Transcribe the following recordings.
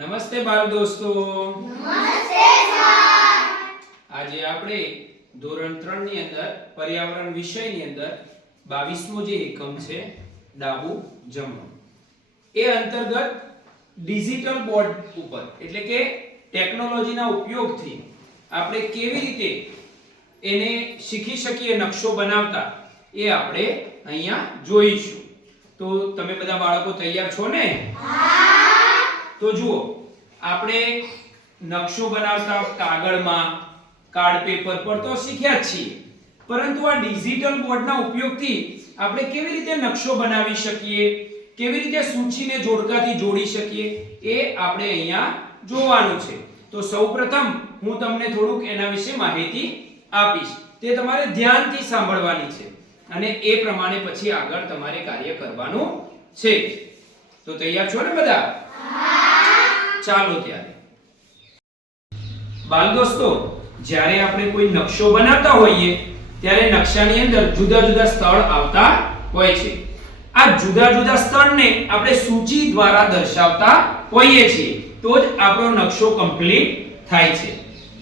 નમસ્તે બાળ દોસ્તો. નમસ્તે સર. આજે આપણે ધોરણ 3 ની અંદર પર્યાવરણ વિષયની અંદર 22મો જે એકમ છે ડાબું જમણું એ અંતર્ગત ડિજિટલ બોર્ડ ઉપર એટલે કે ટેકનોલોજીના ઉપયોગથી આપણે કેવી રીતે એને શીખી શકીએ નકશો બનાવતા એ આપણે અહીંયા જોઈશું. તો તમે બધા બાળકો તૈયાર છો ને? તો જુઓ, આપણે નકશો બનાવતા કાગળમાં કાર્ડ પેપર પર તો શીખ્યા જ છીએ, પરંતુ આ ડિજિટલ બોર્ડના ઉપયોગથી આપણે કેવી રીતે નકશો બનાવી શકીએ, કેવી રીતે સૂચિને જોડકાથી જોડી શકીએ એ આપણે અહીંયા જોવાનું છે. તો સૌપ્રથમ હું તમને થોડુંક એના વિશે માહિતી આપીશ, તે તમારે ધ્યાનથી સાંભળવાની છે અને એ પ્રમાણે પછી આગળ તમારે કાર્ય કરવાનું છે. તો તૈયાર છો ને બધા? ચાલો ત્યારે બાળ દોસ્તો, જ્યારે આપણે કોઈ નકશો બનાવતા હોઈએ ત્યારે નકશાની અંદર જુદા જુદા સ્થળ આવતા હોય છે. આ જુદા જુદા સ્થળને આપણે સૂચિ દ્વારા દર્શાવતા હોઈએ છીએ, તો જ આપણો નકશો કમ્પ્લીટ થાય છે.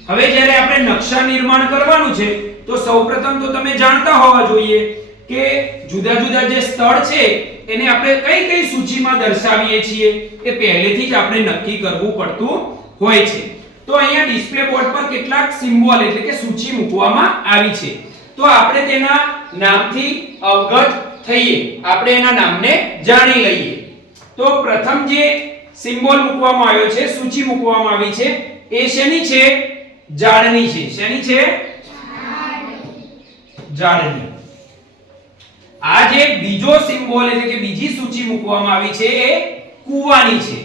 હવે જ્યારે આપણે નકશા નિર્માણ કરવાનું છે તો સૌપ્રથમ તો તમે જાણતા હોવા જોઈએ કે જુદા જુદા જે સ્થળ છે એને આપણે કઈ કઈ સૂચિમાં દર્શાવીએ છીએ એ પહેલેથી જ આપણે નક્કી કરવું પડતું હોય છે. તો અહીંયા ડિસ્પ્લે બોર્ડ પર કેટલાક સિમ્બોલ એટલે કે સૂચિ મૂકવામાં આવી છે, તો આપણે તેના નામથી અવગત થઈએ, આપણે એના નામને જાણી લઈએ. તો પ્રથમ જે સિમ્બોલ મૂકવામાં આવ્યો છે, સૂચિ મૂકવામાં આવી છે, એ શેની છે? ઝાડની છે. શેની છે? ઝાડની. આ જે બીજો સિમ્બોલ એટલે કે બીજી સૂચિ મૂકવામાં આવી છે એ કૂવાની છે.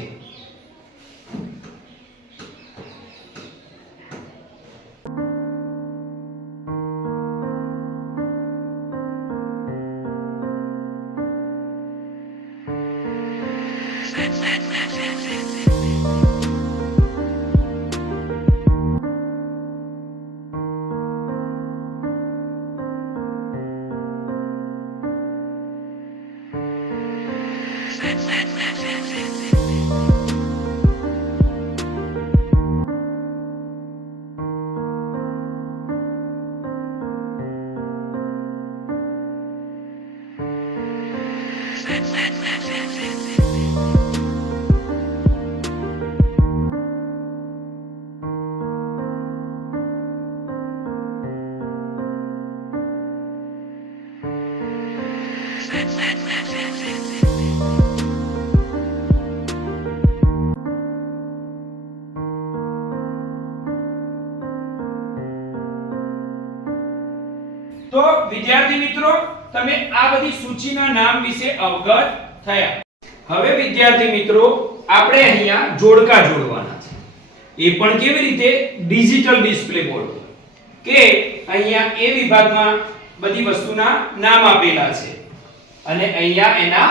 તો વિદ્યાર્થી મિત્રો, તમે આ બધી સૂચિના નામ વિશે અવગત થયા. હવે વિદ્યાર્થી મિત્રો, આપણે અહીંયા જોડકા જોડવાના છે, એ પણ કેવી રીતે? ડિજિટલ ડિસ્પ્લે બોર્ડ કે અહીંયા એ વિભાગમાં બધી વસ્તુના નામ આપેલા છે અને અહીંયા એના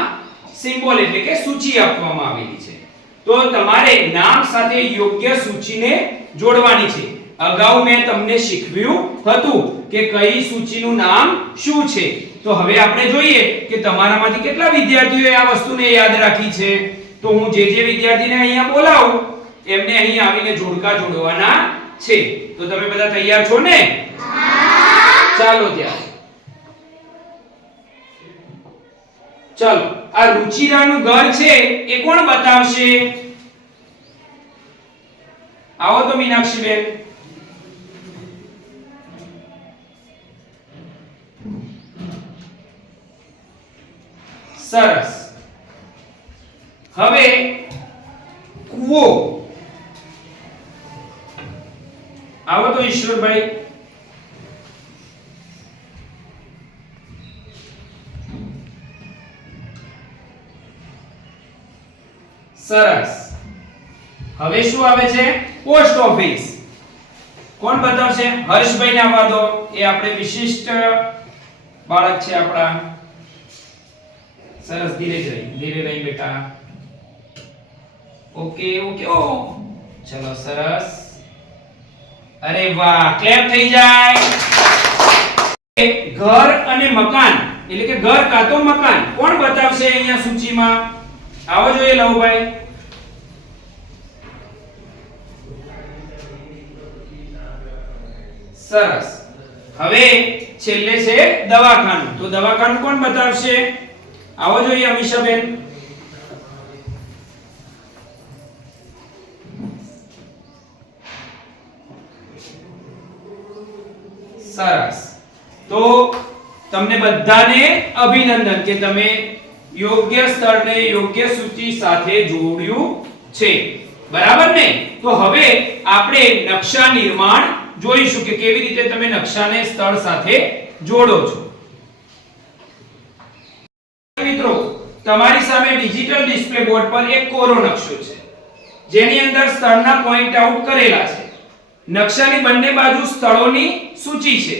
સિમ્બોલ એટલે કે સૂચિ આપવામાં આવેલી છે. તો તમારે નામ સાથે યોગ્ય સૂચિને જોડવાની છે. અગાઉ મેં તમને શીખવ્યું હતું કે કઈ સૂચિનું નામ શું છે. તો હવે આપણે જોઈએ કે તમારામાંથી કેટલા વિદ્યાર્થીઓએ આ વસ્તુને યાદ રાખી છે. તો હું જે વિદ્યાર્થીને અહીંયા બોલાવું એમને અહીં આવીને જોડકા જોડવાના છે. તો તમે બધા તૈયાર છો ને? ચાલો ત્યારે. ચાલો, આ રુચિરાનું ઘર છે એ કોણ બતાવશે? આવો તો મીનાક્ષીબેન. સરસ. હવે કૂવો. આવો તો ઈશ્વરભાઈ. સરસ. હવે શું આવે છે? Post office. કોણ બતાવશે? હર્ષભાઈ ને આવવા દો, એ આપણે વિશિષ્ટ બાળક છે આપણા. સરસ, ધીરે રહી બેટા. Okay okay. ઓ ચલો, સરસ. અરે વાહ, ક્લેપ થઈ જાય. ઘર અને મકાન એટલે કે ઘર કાં તો મકાન કોણ બતાવશે અહીંયા સૂચિમાં? આવો જોઈએ લવભાઈ. સરસ. હવે છેલ્લે છે દવાખાનું. તો દવાખાનું કોણ બતાવશે? આવો જોઈએ અમીષાબેન. સરસ. તો તમને બધાને અભિનંદન કે તમે યોગ્ય સ્થળને યોગ્ય સૂચિ સાથે જોડ્યું છે. બરાબર ને? તો હવે આપણે નકશા નિર્માણ જોઈશું કે કેવી રીતે તમે નકશાને સ્થળ સાથે જોડો છો. મિત્રો, તમારી સામે ડિજિટલ ડિસ્પ્લે બોર્ડ પર એક કોરો નકશો છે જેની અંદર સ્થળના પોઈન્ટ આઉટ કરેલા છે. નકશાની બંને બાજુ સ્થળોની સૂચિ છે.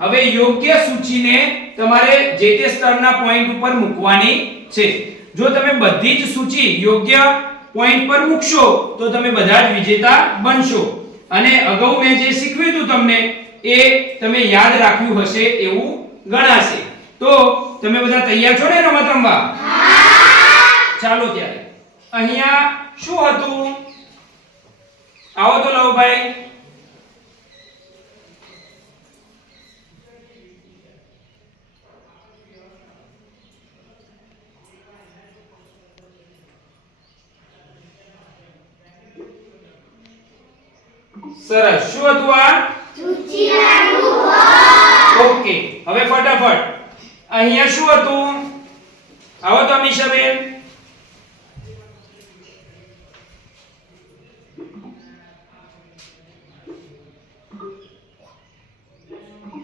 હવે યોગ્ય સૂચિને તમારે જે તે સ્થળના પોઈન્ટ ઉપર મૂકવાની છે. જો તમે બધી જ સૂચિ યોગ્ય પોઈન્ટ પર મૂકશો તો તમે બધા જ વિજેતા બનશો. અને અગાઉ મેં જે શીખવ્યું હતું તમને એ તમે યાદ રાખ્યું હશે એવું ગણાશે. તો તમે બધા તૈયાર છો ને રમત રમવા? હા. ચાલો ત્યારે. અહીંયા શું હતું? આવો તો લવભાઈ. સરસ. શું હતું આ? સૂચિલાનું બોર્ડ. ઓકે. હવે ફટાફટ અહીંયા શું હતું? આવો તો અમીષાબેન.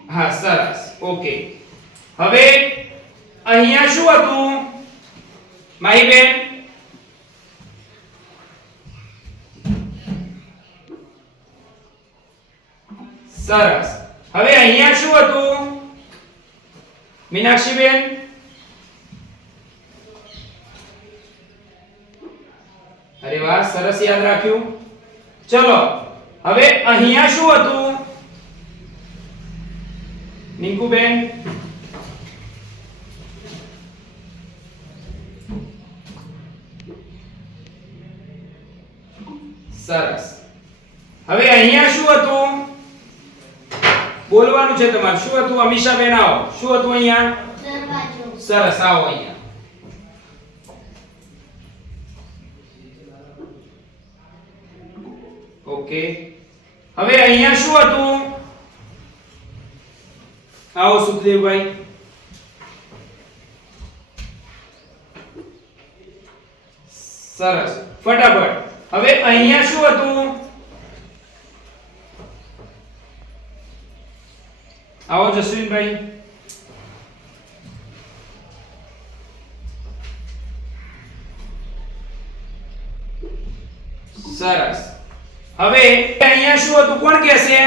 હા, સરસ. ઓકે. હવે અહીંયા શું હતું? માહીબેન. સરસ. હવે અહીંયા શું હતું? મીનાક્ષીબેન. અરે વાહ, સરસ યાદ રાખ્યું. ચલો હવે અહીંયા શું હતું? નિકુબેન. સરસ. હવે અહીંયા શું હતું? બોલવાનું છે તમારે. શું હતું અમીષાબેન? આવો. શું હતું અહીંયા? દરવાજો. સરસ. આવો અહીંયા. ઓકે. હવે અહીંયા શું હતું? આવો સુખદેવભાઈ. સરસ. ફટાફટ. હવે અહીંયા શું હતું? આવો જસવીનભાઈ. સરસ. હવે અહીંયા શું હતું? કોણ કહેશે?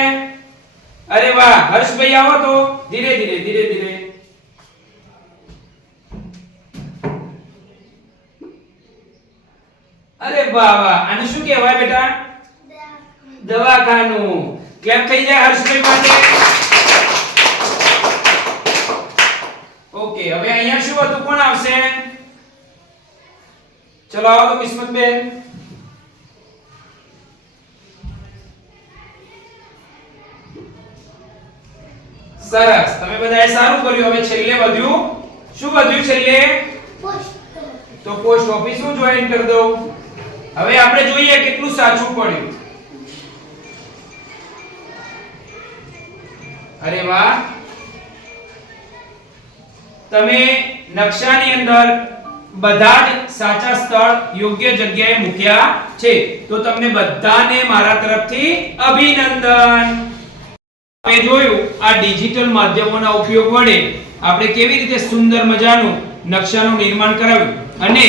અરે વાહ, હર્ષભાઈ આવો તો. ધીરે ધીરે ધીરે ધીરે. અરે વાહ વાહ. આને શું કહેવાય બેટા? દવાખાનું. ક્લેપ થઈ જાય હર્ષભાઈ માટે. ઓકે. હવે અહીંયા શું હતું? કોણ આવશે? ચલો આવો તો કિસ્મતબેન. સરસ. તમે બધાએ સારું કર્યું. હવે છેલ્લે વધ્યું. શું વધ્યું છેલ્લે? તો પોસ્ટ ઓફિસ હું જોઈન કરી દઉં. હવે આપણે જોઈએ કેટલું સાચું પડ્યું. અરે વાહ. તમે નકશાની અંદર બધા જ સાચા સ્થળ યોગ્ય જગ્યાએ મૂક્યા છે. તો તમને બધાને મારા તરફથી અભિનંદન. આપણે જોયું આ ડિજિટલ માધ્યમોના ઉપયોગ વડે આપણે કેવી રીતે સુંદર મજાનું નકશાનું નિર્માણ કરાવ્યું. અને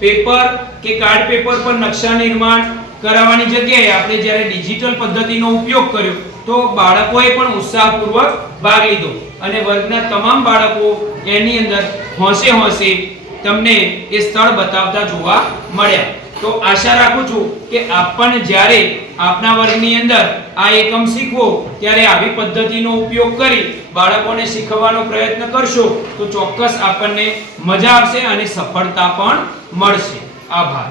પેપર કે કાર્ડ પેપર પર નકશા નિર્માણ કરાવવાની જગ્યાએ આપણે જ્યારે ડિજિટલ પદ્ધતિનો ઉપયોગ કર્યો તો બાળકોએ પણ ઉત્સાહપૂર્વક ભાગ લીધો અને વર્ગના તમામ બાળકો એની અંદર હોંશે હોંશે તમને એ સ્થળ બતાવતા જોવા મળ્યા. તો આશા રાખું છું કે આપણને જ્યારે આપના વર્ગની અંદર આ એકમ શીખવો ત્યારે આવી પદ્ધતિનો ઉપયોગ કરી બાળકોને શીખવવાનો પ્રયત્ન કરશો તો ચોક્કસ આપણને મજા આવશે અને સફળતા પણ મળશે. આભાર.